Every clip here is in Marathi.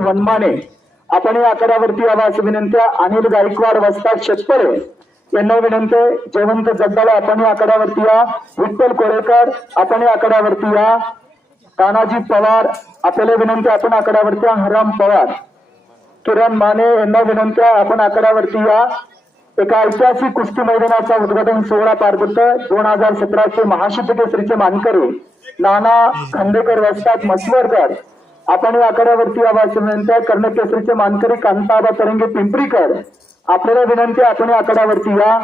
वनमाने आपण या आकड्यावरती यावा अशी विनंती आहे. अनिल गायकवाड वस्ताद शेतकरे यांना विनंती आहे. जयवंत जगदाळे आपण या आकड्यावरती या विठ्ठल कोरेकर आपण या आकड्यावरती या तानाजी पवार आपल्याला विनंती आपण आकड्यावरती हराम पवार किरण माने यांना विनंती आहे. आपण आकड्यावरती या एका ऐतिहासिक कुस्ती मैदानाचा उद्घाटन सोहळा पार पडतोय दोन हजार सतराचे महाशिद्ध केसरीचे मानकरी नाना खंडेकर वस्ताद मसवरकर आपण या आकड्यावरती आवाज विनंती कर्ण केसरीचे मानकरी कांताबा तरंगे पिंपरीकर. आपल्याला विनंती आपण या आकड्यावरती या.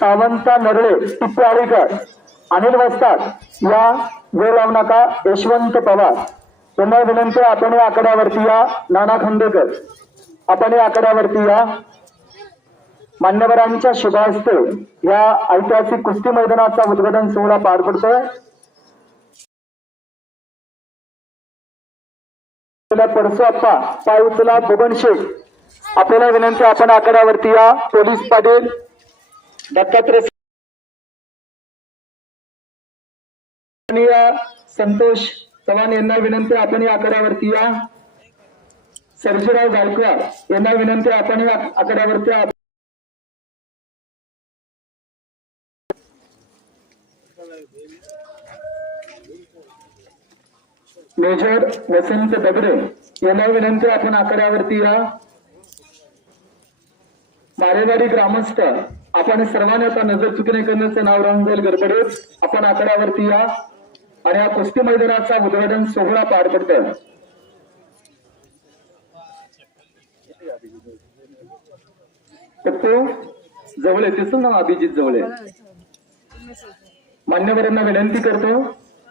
सावंता नरळे टिप्पाळीकर अनिल वस्ताद या. वेळ लावू नका यशवंत पवार. त्यांना विनंती आपण या आकड्यावरती या. नाना खांडेकर आपण या आकड्यावरती या. मान्यवरांच्या शुभ हस्ते या ऐतिहासिक कुस्ती मैदानाचा उद्घाटन सोहळा पार पडतोय. परसू अप्पा पाय उचला बबन शेख. आपल्याला विनंती आपण आकड्यावरती या. पोलीस पाटील. दत्तात्रय संतोष चव्हाण यांना विनंती आपण या आकड्यावरती या. सर्जीराव गायकवाड यांना विनंती आपण या आकड्यावरती मेजर वसंत दगडे यांना विनंती आपण आकड्यावरती या. मारेवाडी ग्रामस्थ आपण सर्वांनी आता नजर चुकीने करण्याचं नाव राहून गडबडे आपण आकड्यावरती या. आणि या कुस्ती मैदानाचा उद्घाटन सोहळा पार पडतोय. तो जवळ तिचं नाव अभिजित जवळे? मान्यवरांना विनंती करतो.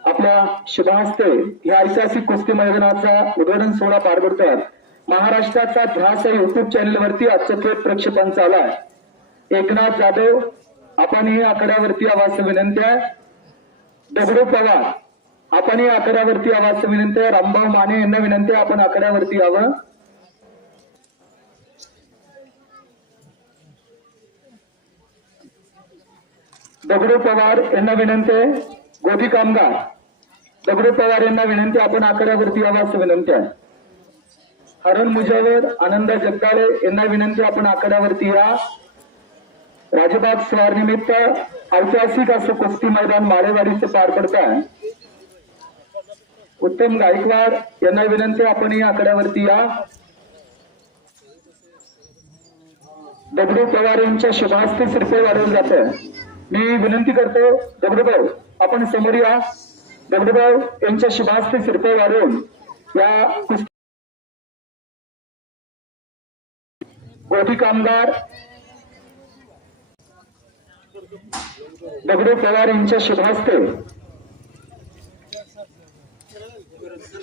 आपल्या शुभहस्ते या ऐतिहासिक कुस्ती मैदानाचा उद्घाटन सोहळा पार पडतोय. महाराष्ट्राचा ध्यास या युट्यूब चॅनल वरती आजचं थेट प्रक्षेपण चालू आहे. एकनाथ जाधव आपण ही आकड्यावरती आवाज विनंती आहे. दगडू पवार आपण ही आकड्यावरती आवाज विनंती आहे. रामभाऊ माने यांना विनंती आहे आपण आकड्यावरती यावं. दगडू पवार यांना विनंती आहे. गोदी कामगार. दगडू पवार यांना विनंती आपण आकड्यावरती यावा असं विनंती आहे. हरण मुजावर आनंद जगदाळे यांना विनंती आपण आकड्यावरती या. राजबाग स्वार निमित्त ऐतिहासिक असं कुस्ती मैदान माळेवाडीचं पार पडत आहे उत्तम गायकवाड यांना विनंती आपण या आकड्यावरती या. दगडू पवार यांच्या शुभास्ते सिरपे वाढवलं जात. आहे मी विनंती करतो दगडूभाऊ. आपण समोर या. दगडूभाऊ यांच्या शुभास्ते श्रीफळ वाढवून या गोठी कामगार. दगडू पवार यांच्या शुभास्ते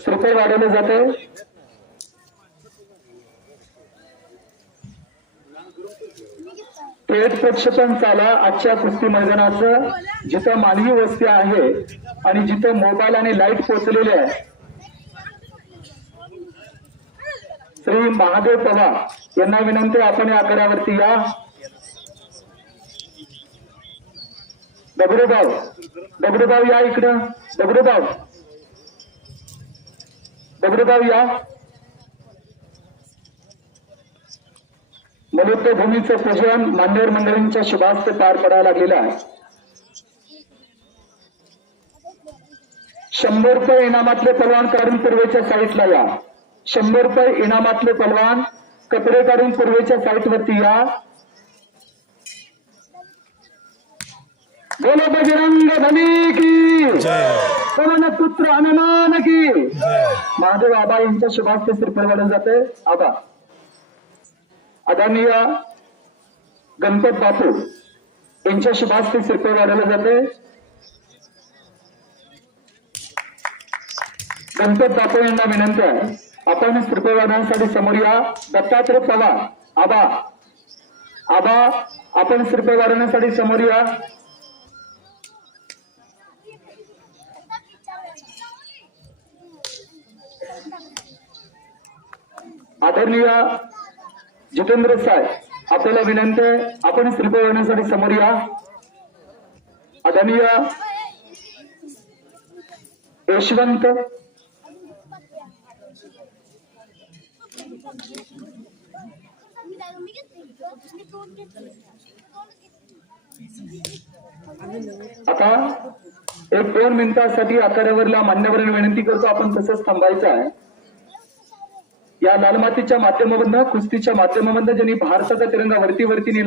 श्रीफळ वाढवले जाते. थेट प्रक्षेपण चाला आजच्या कुस्ती मैदानाचं. जिथं मानवी वस्ती आहे आणि जिथं मोबाईल आणि लाइट पोचलेली आहे. श्री महादेव पवार यांना विनंती आपण या आकड्यावरती या. दगडूभाव दगडूभाव या इकडं. दगडूभाव दगडूभाव या. मनुष्य भूमीचं पूजन मान्यवर मंडळींच्या शुभास्ते पार पडायला लागलेलं आहे. शंभर रुपये इनामातले पलवान काढून पूर्वेच्या साईटला या. शंभर रुपये इनामातले पलवान कपडे काढून पूर्वेच्या साईट वरती या. बोलो बजरंग बली की. पवन पुत्र हनुमान की. महादेव आबा यांच्या शुभास्ते श्रीफळ वाढून जाते. आबा. आदरणीय गणपत बापू यांच्या शुभास्ते सिरपे वाढवलं जाते. गणपत बापू यांना विनंती आहे. आपण सिरपे वाढवण्यासाठी समोर या. दत्तात्रय पवार आबा. आबा आपण सिरपे वाढवण्यासाठी समोर या. आदरणीय जितेंद्र साहेब आपल्याला विनंती आहे आपण श्रीफळ वाढवण्यासाठी समोर या. आदरणीय यशवंत. आता एक दोन मिनिटांसाठी आखाड्यावरल्या मान्यवरांना विनंती करतो आपण तसंच थांबायचं आहे. या लालमातीच्या माध्यमामधनं कुस्तीच्या माध्यमामधनं ज्यांनी भारताचा तिरंगा वरती वरती नेला